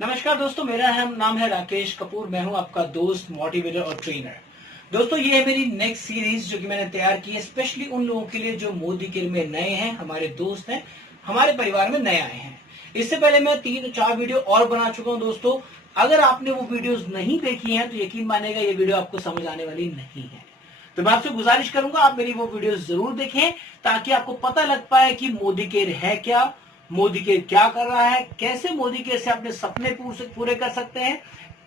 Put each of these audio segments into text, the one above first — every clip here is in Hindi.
नमस्कार दोस्तों, मेरा नाम है राकेश कपूर। मैं हूं आपका दोस्त, मोटिवेटर और ट्रेनर। दोस्तों, ये है मेरी नेक्स्ट सीरीज जो कि मैंने तैयार की है स्पेशली उन लोगों के लिए जो मोदी केयर में नए हैं, हमारे दोस्त हैं, हमारे परिवार में नए आए हैं। इससे पहले मैं 3-4 वीडियो और बना चुका हूं दोस्तों। अगर आपने वो वीडियोस नहीं देखी हैं तो यकीन मानेगा ये वीडियो आपको समझ आने वाली नहीं है। तो मैं आपसे गुजारिश करूंगा आप मेरी वो वीडियो जरूर देखें ताकि आपको पता लग पाए कि मोदी केयर है क्या, मोदी केयर क्या कर रहा है, कैसे मोदी केयर से अपने सपने पूरे कर सकते हैं,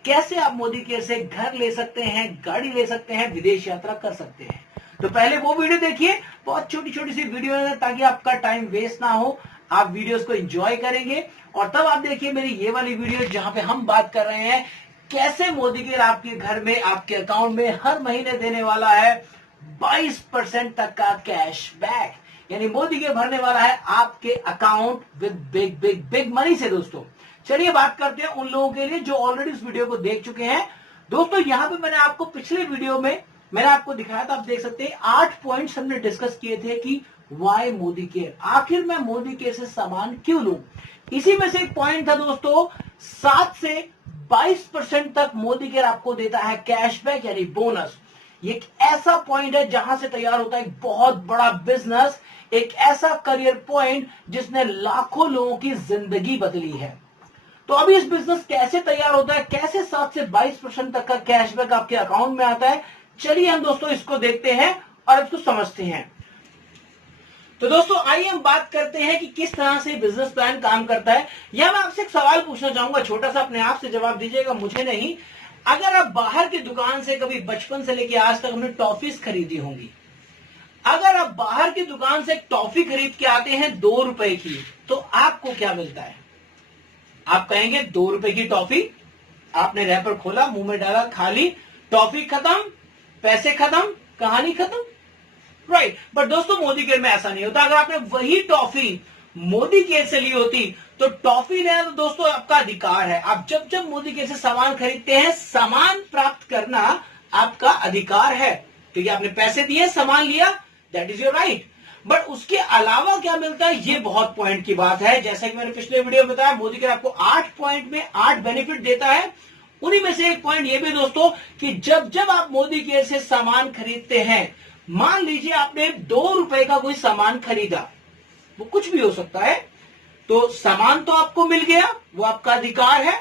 कैसे आप मोदी केयर से घर ले सकते हैं, गाड़ी ले सकते हैं, विदेश यात्रा कर सकते हैं। तो पहले वो वीडियो देखिए, बहुत छोटी छोटी सी वीडियो है ताकि आपका टाइम वेस्ट ना हो, आप वीडियोस को एंजॉय करेंगे। और तब आप देखिए मेरी ये वाली वीडियो जहां पे हम बात कर रहे हैं कैसे मोदी केयर आपके घर में, आपके अकाउंट में हर महीने देने वाला है 22% तक का कैश बैक, यानी मोदी केयर भरने वाला है आपके account with big big big money से। दोस्तों चलिए बात करते हैं उन लोगों के लिए जो ऑलरेडी इस वीडियो को देख चुके हैं। दोस्तों यहां पे मैंने आपको पिछले वीडियो में मैंने आपको दिखाया था, आप देख सकते हैं 8 पॉइंट्स हमने डिस्कस किए थे कि वाई मोदी केयर, आखिर मैं मोदी केयर से सामान क्यों लूं। इसी में से एक पॉइंट था दोस्तों, 7 से 22% तक मोदी केयर आपको देता है कैशबैक यानी बोनस। ये एक ऐसा पॉइंट है जहां से तैयार होता है एक बहुत बड़ा बिजनेस, एक ऐसा करियर पॉइंट जिसने लाखों लोगों की जिंदगी बदली है। तो अभी इस बिजनेस कैसे तैयार होता है, कैसे 7 से 22% तक का कैशबैक आपके अकाउंट में आता है, चलिए हम दोस्तों इसको देखते हैं और इसको समझते हैं। तो दोस्तों आइए हम बात करते हैं कि किस तरह से बिजनेस प्लान काम करता है। या मैं आपसे एक सवाल पूछना चाहूंगा, छोटा सा, अपने आप से जवाब दीजिएगा, मुझे नहीं। अगर आप बाहर की दुकान से कभी बचपन से लेकर आज तक हमने टॉफीज खरीदी होंगी, अगर आप बाहर की दुकान से एक टॉफी खरीद के आते हैं 2 रुपए की, तो आपको क्या मिलता है? आप कहेंगे 2 रुपए की टॉफी, आपने रैपर खोला, मुंह में डाला, खा ली, टॉफी खत्म, पैसे खत्म, कहानी खत्म, राइट। बट दोस्तों मोदी केयर में ऐसा नहीं होता। अगर आपने वही टॉफी मोदी केयर से ली होती तो टॉफी लेना तो दोस्तों आपका अधिकार है। आप जब जब मोदी केयर से सामान खरीदते हैं, सामान प्राप्त करना आपका अधिकार है, क्योंकि आपने पैसे दिए, सामान लिया, that is your right. But उसके अलावा क्या मिलता है, ये बहुत पॉइंट की बात है। जैसा कि मैंने पिछले वीडियो में बताया, मोदी केयर आपको 8 पॉइंट में 8 बेनिफिट देता है। उन्हीं में से एक पॉइंट ये भी दोस्तों कि जब जब आप मोदी केयर से सामान खरीदते हैं, मान लीजिए आपने 2 रुपए का कोई सामान खरीदा, वो कुछ भी हो सकता है, तो सामान तो आपको मिल गया, वो आपका अधिकार है।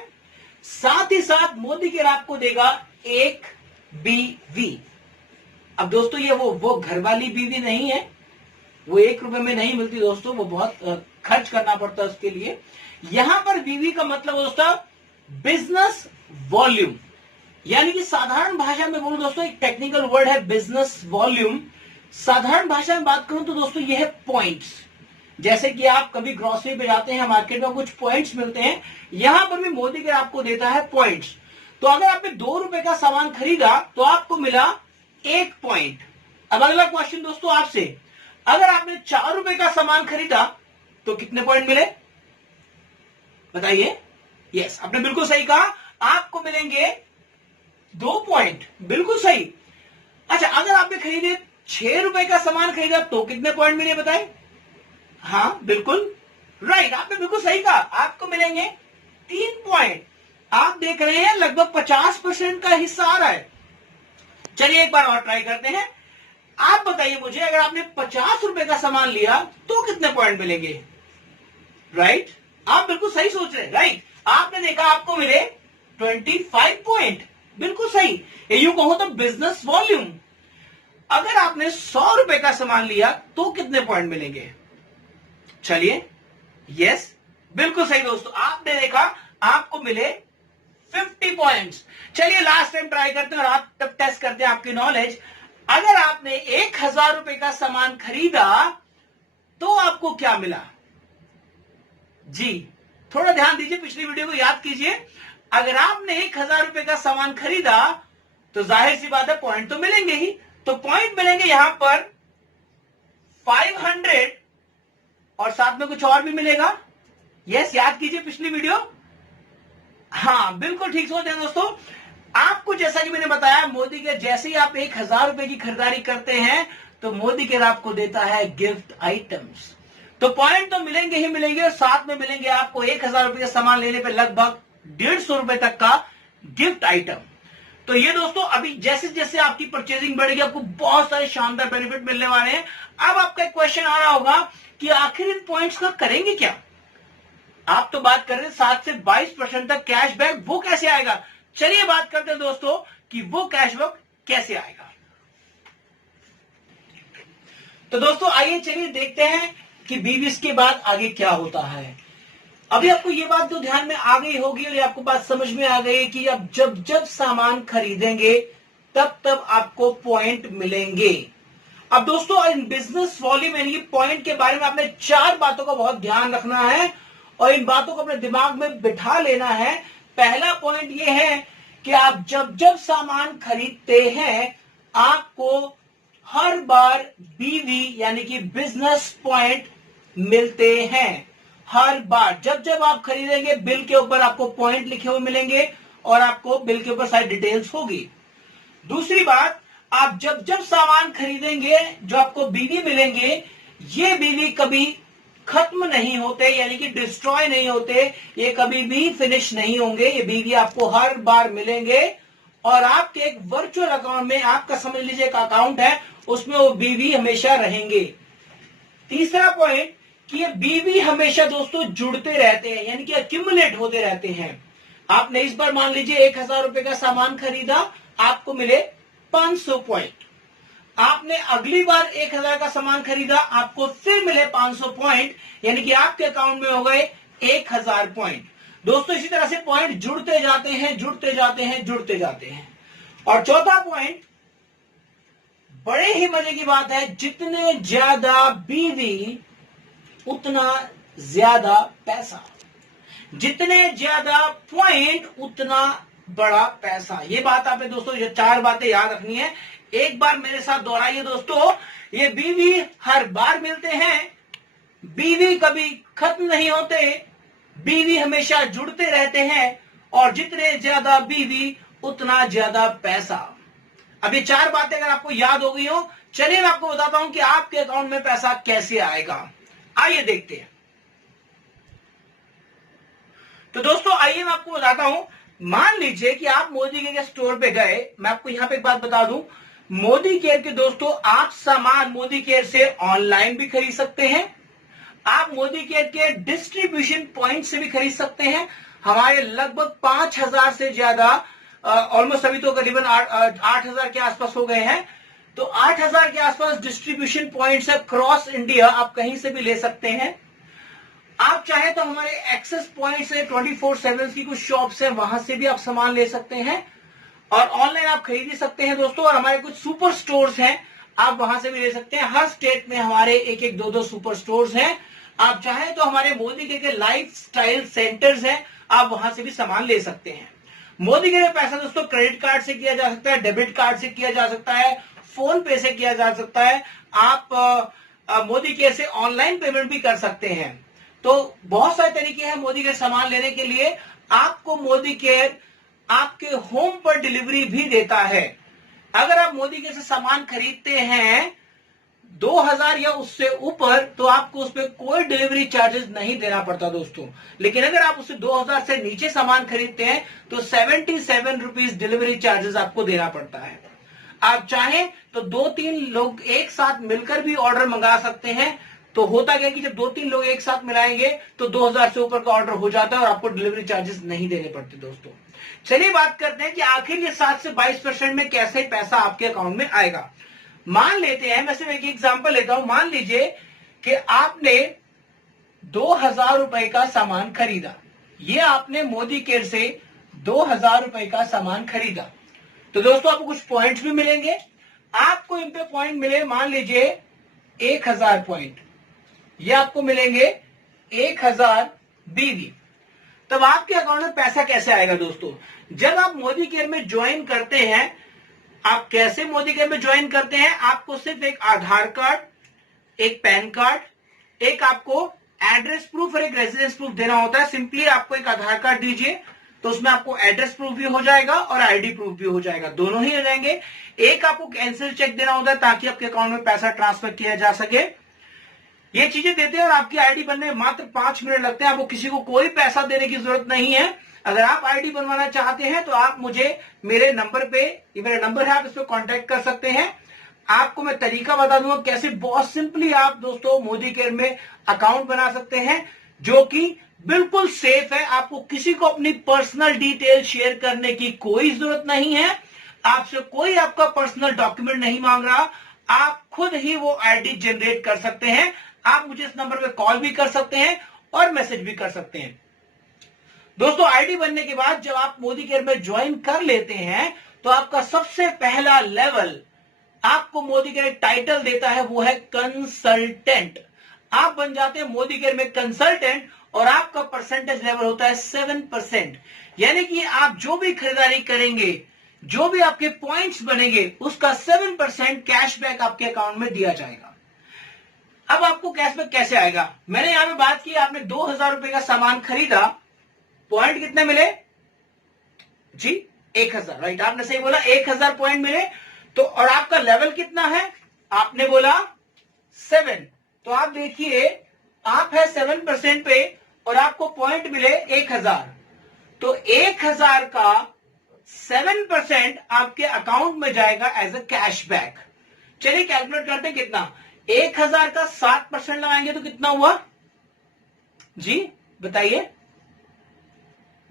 साथ ही साथ मोदी केयर आपको देगा एक बीवी। अब दोस्तों ये वो घर वाली बीवी नहीं है, वो 1 रुपए में नहीं मिलती दोस्तों, वो बहुत खर्च करना पड़ता है उसके लिए। यहां पर बीवी का मतलब दोस्तों बिजनेस वॉल्यूम, यानी कि साधारण भाषा में बोलूं दोस्तों, एक टेक्निकल वर्ड है बिजनेस वॉल्यूम। साधारण भाषा में बात करूं तो दोस्तों ये है पॉइंट्स। जैसे कि आप कभी ग्रोसरी पे जाते हैं, मार्केट में कुछ पॉइंट्स मिलते हैं, यहां पर भी मोदी केयर आपको देता है पॉइंट्स। तो अगर आपने 2 रुपए का सामान खरीदा तो आपको मिला 1 पॉइंट। अब अगला क्वेश्चन दोस्तों आपसे, अगर आपने 4 रुपए का सामान खरीदा तो कितने पॉइंट मिले, बताइए। यस, आपने बिल्कुल सही कहा, आपको मिलेंगे 2 पॉइंट, बिल्कुल सही। अच्छा, अगर आपने खरीदे 6 रुपए का सामान खरीदा तो कितने पॉइंट मिले, बताएं। हाँ बिल्कुल राइट, आपने बिल्कुल सही कहा, आपको मिलेंगे 3 पॉइंट। आप देख रहे हैं लगभग 50% का हिस्सा आ रहा है। चलिए एक बार और ट्राई करते हैं। आप बताइए मुझे, अगर आपने 50 रुपए का सामान लिया तो कितने पॉइंट मिलेंगे, राइट। आप बिल्कुल सही सोच रहे हैं, राइट। आपने देखा आपको मिले 25 पॉइंट, बिल्कुल सही। यूं कहूं तो बिजनेस वॉल्यूम। अगर आपने 100 रुपए का सामान लिया तो कितने पॉइंट मिलेंगे, चलिए। यस, बिल्कुल सही दोस्तों, आपने देखा आपको मिले 50 पॉइंट्स। चलिए लास्ट टाइम ट्राई करते हैं और आप तब टेस्ट करते हैं आपकी नॉलेज। अगर आपने 1000 रुपए का सामान खरीदा तो आपको क्या मिला जी, थोड़ा ध्यान दीजिए, पिछली वीडियो को याद कीजिए। अगर आपने 1000 रुपए का सामान खरीदा तो जाहिर सी बात है पॉइंट तो मिलेंगे ही। तो पॉइंट मिलेंगे यहां पर 500 और साथ में कुछ और भी मिलेगा। यस, याद कीजिए पिछली वीडियो। हाँ बिल्कुल ठीक सोच है दोस्तों। आपको जैसा कि मैंने बताया, मोदी केयर जैसे ही आप 1000 रुपए की खरीदारी करते हैं तो मोदी केयर आपको देता है गिफ्ट आइटम्स। तो पॉइंट तो मिलेंगे ही मिलेंगे और साथ में मिलेंगे आपको 1000 रुपए का सामान लेने पे लगभग ₹150 तक का गिफ्ट आइटम। तो ये दोस्तों अभी जैसे जैसे आपकी परचेजिंग बढ़ेगी आपको बहुत सारे शानदार बेनिफिट मिलने वाले हैं। अब आपका एक क्वेश्चन आ रहा होगा कि आखिर इन पॉइंट्स का करेंगे क्या? आप तो बात कर रहे हैं 7 से 22% तक कैशबैक, वो कैसे आएगा? चलिए बात करते हैं दोस्तों कि वो कैशबैक कैसे आएगा। तो दोस्तों आइए चलिए देखते हैं कि बीवीएस के बाद आगे क्या होता है। अभी आपको ये बात तो ध्यान में आ गई होगी और आपको बात समझ में आ गई कि अब जब जब सामान खरीदेंगे तब तब आपको पॉइंट मिलेंगे। अब दोस्तों इन बिजनेस वॉल्यूम यानी पॉइंट के बारे में आपने 4 बातों का बहुत ध्यान रखना है और इन बातों को अपने दिमाग में बिठा लेना है। पहला पॉइंट ये है कि आप जब जब सामान खरीदते हैं आपको हर बार बीवी यानी कि बिजनेस पॉइंट मिलते हैं। हर बार जब जब आप खरीदेंगे बिल के ऊपर आपको पॉइंट लिखे हुए मिलेंगे और आपको बिल के ऊपर सारी डिटेल्स होगी। दूसरी बात, आप जब जब सामान खरीदेंगे जो आपको बीवी मिलेंगे, ये बीवी कभी खत्म नहीं होते यानी कि डिस्ट्रॉय नहीं होते, ये कभी भी फिनिश नहीं होंगे। ये बीवी आपको हर बार मिलेंगे और आपके एक वर्चुअल अकाउंट में, आपका समझ लीजिए एक अकाउंट है, उसमें वो बीवी हमेशा रहेंगे। तीसरा पॉइंट कि ये बीवी हमेशा दोस्तों जुड़ते रहते हैं यानी कि एक्यूमुलेट होते रहते हैं। आपने इस बार मान लीजिए 1000 रुपए का सामान खरीदा, आपको मिले 500 पॉइंट। आपने अगली बार 1000 का सामान खरीदा, आपको फिर मिले 500 पॉइंट, यानी कि आपके अकाउंट में हो गए 1000 पॉइंट। दोस्तों इसी तरह से पॉइंट जुड़ते जाते हैं, जुड़ते जाते हैं, जुड़ते जाते हैं। और चौथा पॉइंट बड़े ही मजे की बात है, जितने ज्यादा बीवी उतना ज्यादा पैसा, जितने ज्यादा पॉइंट उतना बड़ा पैसा। ये बात आपने दोस्तों ये 4 बातें याद रखनी है। एक बार मेरे साथ दोहराइए दोस्तों, ये बीवी हर बार मिलते हैं, बीवी कभी खत्म नहीं होते, बीवी हमेशा जुड़ते रहते हैं और जितने ज्यादा बीवी उतना ज्यादा पैसा। अब ये 4 बातें अगर आपको याद हो गई हो, चलिए मैं आपको बताता हूं कि आपके अकाउंट में पैसा कैसे आएगा। आइए देखते हैं। तो दोस्तों आइए मैं आपको बताता हूं, मान लीजिए कि आप मोदी केयर के स्टोर पे गए। मैं आपको यहां पे एक बात बता दूं, मोदी केयर के दोस्तों आप सामान मोदी केयर से ऑनलाइन भी खरीद सकते हैं, आप मोदी केयर के डिस्ट्रीब्यूशन पॉइंट से भी खरीद सकते हैं। हमारे लगभग 5000 से ज्यादा, ऑलमोस्ट अभी तो करीबन 8000 के आसपास हो गए हैं, तो 8000 के आसपास डिस्ट्रीब्यूशन पॉइंट्स है क्रॉस इंडिया, आप कहीं से भी ले सकते हैं। आप चाहे तो हमारे एक्सेस पॉइंट से 24/7 की कुछ शॉप्स हैं, वहां से भी आप सामान ले सकते हैं और ऑनलाइन आप खरीद ही सकते हैं दोस्तों। और हमारे कुछ सुपर स्टोर्स हैं, आप वहां से भी ले सकते हैं। हर स्टेट में हमारे 1-1, 2-2 सुपर स्टोर्स हैं। आप चाहे तो हमारे मोदी के लाइफ स्टाइल सेंटर्स हैं, आप वहां से भी सामान ले सकते हैं। मोदी के पैसा दोस्तों क्रेडिट कार्ड से किया जा सकता है, डेबिट कार्ड से किया जा सकता है, फोन पे से किया जा सकता है। आप मोदी केयर से ऑनलाइन पेमेंट भी कर सकते हैं। तो बहुत सारे तरीके हैं मोदी केयर सामान लेने के लिए। आपको मोदी केयर आपके होम पर डिलीवरी भी देता है। अगर आप मोदी केयर से सामान खरीदते हैं 2000 या उससे ऊपर, तो आपको उसमें कोई डिलीवरी चार्जेस नहीं देना पड़ता दोस्तों। लेकिन अगर आप उससे 2000 से नीचे सामान खरीदते हैं तो 77 रुपीज डिलीवरी चार्जेस आपको देना पड़ता है। आप चाहें तो 2-3 लोग एक साथ मिलकर भी ऑर्डर मंगा सकते हैं। तो होता क्या कि जब 2-3 लोग एक साथ मिलाएंगे तो 2000 से ऊपर का ऑर्डर हो जाता है और आपको डिलीवरी चार्जेस नहीं देने पड़ते दोस्तों। चलिए बात करते हैं कि आखिर ये 7 से 22% में कैसे पैसा आपके अकाउंट में आएगा। मान लेते हैं, मैं सिर्फ एक एग्जांपल लेता हूं, मान लीजिए कि आपने 2000 रुपए का सामान खरीदा। ये आपने मोदी केयर से 2000 रुपए का सामान खरीदा, तो दोस्तों आपको कुछ पॉइंट्स भी मिलेंगे। आपको इन पे पॉइंट मिले, मान लीजिए 1000 पॉइंट, ये आपको मिलेंगे 1000 बीवी। तब आपके अकाउंट में पैसा कैसे आएगा दोस्तों? जब आप मोदी केयर में ज्वाइन करते हैं, आप कैसे मोदी केयर में ज्वाइन करते हैं? आपको सिर्फ एक आधार कार्ड, एक पैन कार्ड, एक आपको एड्रेस प्रूफ और एक रेजिडेंस प्रूफ देना होता है। सिंपली आपको एक आधार कार्ड दीजिए तो उसमें आपको एड्रेस प्रूफ भी हो जाएगा और आईडी प्रूफ भी हो जाएगा, दोनों ही हो जाएंगे। एक आपको कैंसिल चेक देना होता है ताकि आपके अकाउंट में पैसा ट्रांसफर किया जा सके। ये चीजें देते हैं और आपकी आईडी बनने में मात्र 5 मिनट लगते हैं। आपको किसी को कोई पैसा देने की जरूरत नहीं है। अगर आप आईडी बनवाना चाहते हैं तो आप मुझे मेरे नंबर पे, ये मेरा नंबर है, आप इस पर कॉन्टेक्ट कर सकते हैं। आपको मैं तरीका बता दूंगा कैसे बहुत सिंपली आप दोस्तों मोदी केयर में अकाउंट बना सकते हैं, जो कि बिल्कुल सेफ है। आपको किसी को अपनी पर्सनल डिटेल शेयर करने की कोई जरूरत नहीं है। आपसे कोई आपका पर्सनल डॉक्यूमेंट नहीं मांग रहा। आप खुद ही वो आईडी जनरेट कर सकते हैं। आप मुझे इस नंबर पे कॉल भी कर सकते हैं और मैसेज भी कर सकते हैं। दोस्तों आईडी बनने के बाद जब आप मोदी केयर में ज्वाइन कर लेते हैं तो आपका सबसे पहला लेवल आपको मोदी केयर टाइटल देता है, वो है कंसल्टेंट। आप बन जाते हैं मोदी केयर में कंसल्टेंट और आपका परसेंटेज लेवल होता है 7%। यानी कि आप जो भी खरीदारी करेंगे, जो भी आपके पॉइंट्स बनेंगे, उसका 7% कैशबैक आपके अकाउंट में दिया जाएगा। अब आपको कैशबैक कैसे आएगा? मैंने यहां पे बात की, आपने 2000 रुपए का सामान खरीदा, पॉइंट कितने मिले जी? 1000, राइट, आपने सही बोला, 1000 पॉइंट मिले। तो और आपका लेवल कितना है? आपने बोला 7। तो आप देखिए, आप है 7% पे और आपको पॉइंट मिले 1000। तो 1000 का 7% आपके अकाउंट में जाएगा एज अ कैशबैक। चलिए कैलकुलेट करते हैं कितना। 1000 का 7% लगाएंगे तो कितना हुआ जी? बताइए।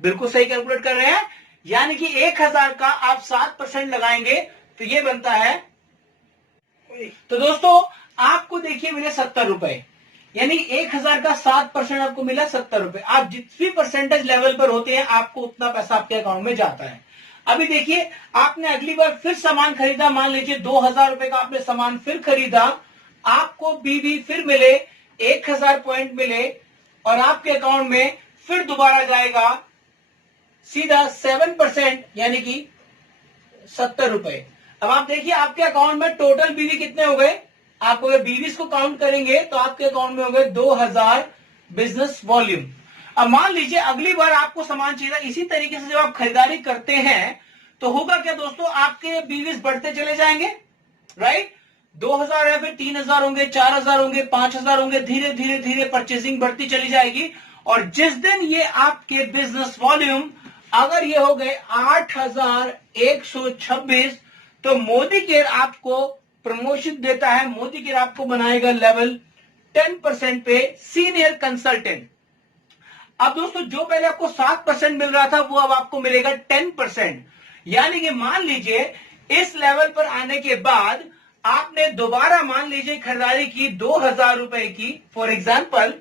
बिल्कुल सही कैलकुलेट कर रहे हैं। यानी कि 1000 का आप 7% लगाएंगे तो ये बनता है, तो दोस्तों आपको देखिए मिले 70 रुपए। यानी 1000 का 7% आपको मिला 70 रुपए। आप जितनी परसेंटेज लेवल पर होते हैं आपको उतना पैसा आपके अकाउंट में जाता है। अभी देखिए, आपने अगली बार फिर सामान खरीदा, मान लीजिए 2000 रुपए का आपने सामान फिर खरीदा, आपको बीवी फिर मिले 1000 पॉइंट मिले और आपके अकाउंट में फिर दोबारा जाएगा सीधा 7%, यानी कि 70 रुपए। अब आप देखिए आपके अकाउंट में टोटल बीवी कितने हो गए? आप अगर बीवीज को काउंट करेंगे तो आपके अकाउंट में हो गए 2000 बिजनेस वॉल्यूम। अब मान लीजिए अगली बार आपको सामान चाहिए, इसी तरीके से जब आप खरीदारी करते हैं तो होगा क्या दोस्तों, आपके बीवीज बढ़ते चले जाएंगे, राइट? 2000 है, फिर 3000 होंगे, 4000 होंगे, 5000 होंगे, धीरे धीरे धीरे परचेसिंग बढ़ती चली जाएगी। और जिस दिन ये आपके बिजनेस वॉल्यूम अगर ये हो गए 8126, तो मोदी केयर आपको प्रमोशन देता है। मोदी केयर आपको बनाएगा लेवल 10% पे सीनियर कंसल्टेंट। अब दोस्तों जो पहले आपको 7% मिल रहा था वो अब आपको मिलेगा 10%। यानी कि मान लीजिए इस लेवल पर आने के बाद आपने दोबारा मान लीजिए खरीदारी की 2000 रुपए की, फॉर एग्जाम्पल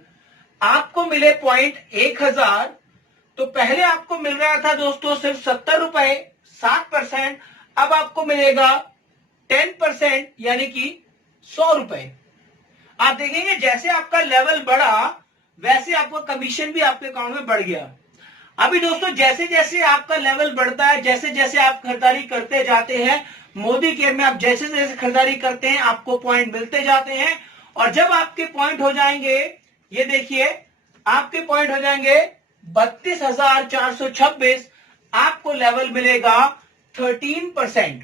आपको मिले पॉइंट 1000। तो पहले आपको मिल रहा था दोस्तों सिर्फ 70 रुपए, 7%, अब आपको मिलेगा 10% यानी कि 100 रुपए। आप देखेंगे जैसे आपका लेवल बढ़ा वैसे आपका कमीशन भी आपके अकाउंट में बढ़ गया। अभी दोस्तों जैसे जैसे आपका लेवल बढ़ता है, जैसे जैसे आप खरीदारी करते जाते हैं, मोदी केयर में आप जैसे जैसे खरीदारी करते हैं आपको पॉइंट मिलते जाते हैं। और जब आपके पॉइंट हो जाएंगे, ये देखिए आपके पॉइंट हो जाएंगे 32,426, आपको लेवल मिलेगा 13%।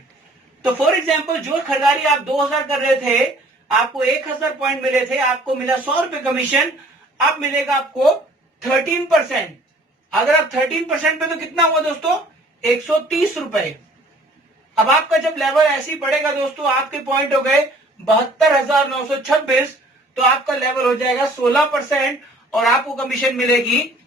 तो फॉर एग्जाम्पल जो खरीदारी आप 2000 कर रहे थे, आपको 1000 पॉइंट मिले थे, आपको मिला 100 रुपए कमीशन, अब मिलेगा आपको 13%। अगर आप 13% पे तो कितना हुआ दोस्तों? 130 रुपए। अब आपका जब लेवल ऐसे ही बढ़ेगा दोस्तों, आपके पॉइंट हो गए 72,926, तो आपका लेवल हो जाएगा 16% और आपको कमीशन मिलेगी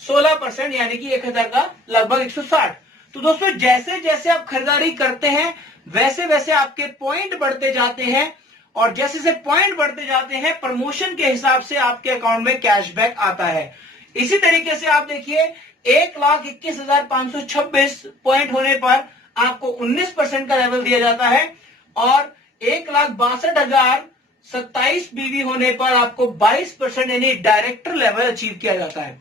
16%, यानी कि 1000 का लगभग 160। तो दोस्तों जैसे जैसे आप खरीदारी करते हैं वैसे वैसे आपके पॉइंट बढ़ते जाते हैं और जैसे जैसे पॉइंट बढ़ते जाते हैं प्रमोशन के हिसाब से आपके अकाउंट में कैशबैक आता है। इसी तरीके से आप देखिए 1,21,526 पॉइंट होने पर आपको 19% का लेवल दिया जाता है और 1,62,027 बीवी होने पर आपको 22% यानी डायरेक्टर लेवल अचीव किया जाता है।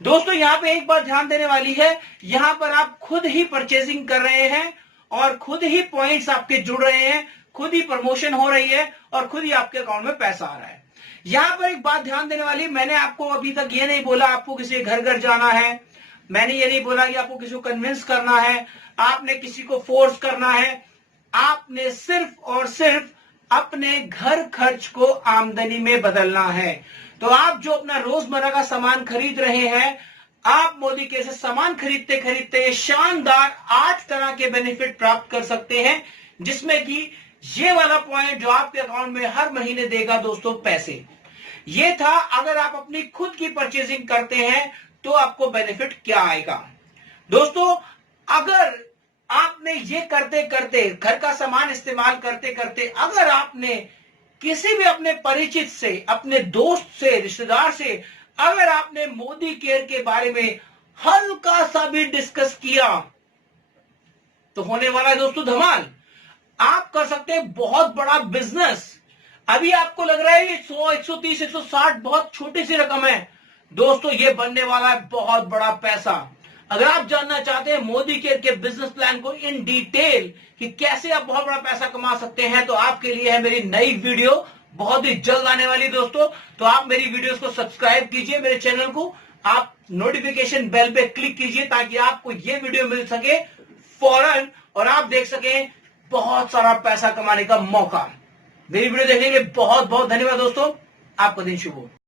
दोस्तों यहां पे एक बात ध्यान देने वाली है, यहां पर आप खुद ही परचेसिंग कर रहे हैं और खुद ही पॉइंट्स आपके जुड़ रहे हैं, खुद ही प्रमोशन हो रही है और खुद ही आपके अकाउंट में पैसा आ रहा है। यहां पर एक बात ध्यान देने वाली, मैंने आपको अभी तक ये नहीं बोला आपको किसी घर घर जाना है, मैंने ये नहीं बोला कि आपको किसी को कन्विंस करना है, आपने किसी को फोर्स करना है। आपने सिर्फ और सिर्फ अपने घर खर्च को आमदनी में बदलना है। तो आप जो अपना रोजमर्रा का सामान खरीद रहे हैं, आप मोदी केयर से सामान खरीदते खरीदते शानदार 8 तरह के बेनिफिट प्राप्त कर सकते हैं, जिसमें कि ये वाला पॉइंट जो आपके अकाउंट में हर महीने देगा दोस्तों पैसे। ये था अगर आप अपनी खुद की परचेजिंग करते हैं तो आपको बेनिफिट क्या आएगा। दोस्तों अगर आपने ये करते करते, घर का सामान इस्तेमाल करते करते, अगर आपने किसी भी अपने परिचित से, अपने दोस्त से, रिश्तेदार से अगर आपने मोदी केयर के बारे में हल्का सा भी डिस्कस किया तो होने वाला है दोस्तों धमाल। आप कर सकते हैं बहुत बड़ा बिजनेस। अभी आपको लग रहा है ये 100, 130, 160 बहुत छोटी सी रकम है, दोस्तों ये बनने वाला है बहुत बड़ा पैसा। अगर आप जानना चाहते हैं मोदी केयर के बिजनेस प्लान को इन डिटेल कि कैसे आप बहुत बड़ा पैसा कमा सकते हैं, तो आपके लिए है मेरी नई वीडियो, बहुत ही जल्द आने वाली दोस्तों। तो आप मेरी वीडियोस को सब्सक्राइब कीजिए, मेरे चैनल को आप नोटिफिकेशन बेल पे क्लिक कीजिए ताकि आपको ये वीडियो मिल सके फौरन और आप देख सकें बहुत सारा पैसा कमाने का मौका। मेरी वीडियो देखने के लिए बहुत बहुत धन्यवाद दोस्तों। आपका दिन शुभ हो।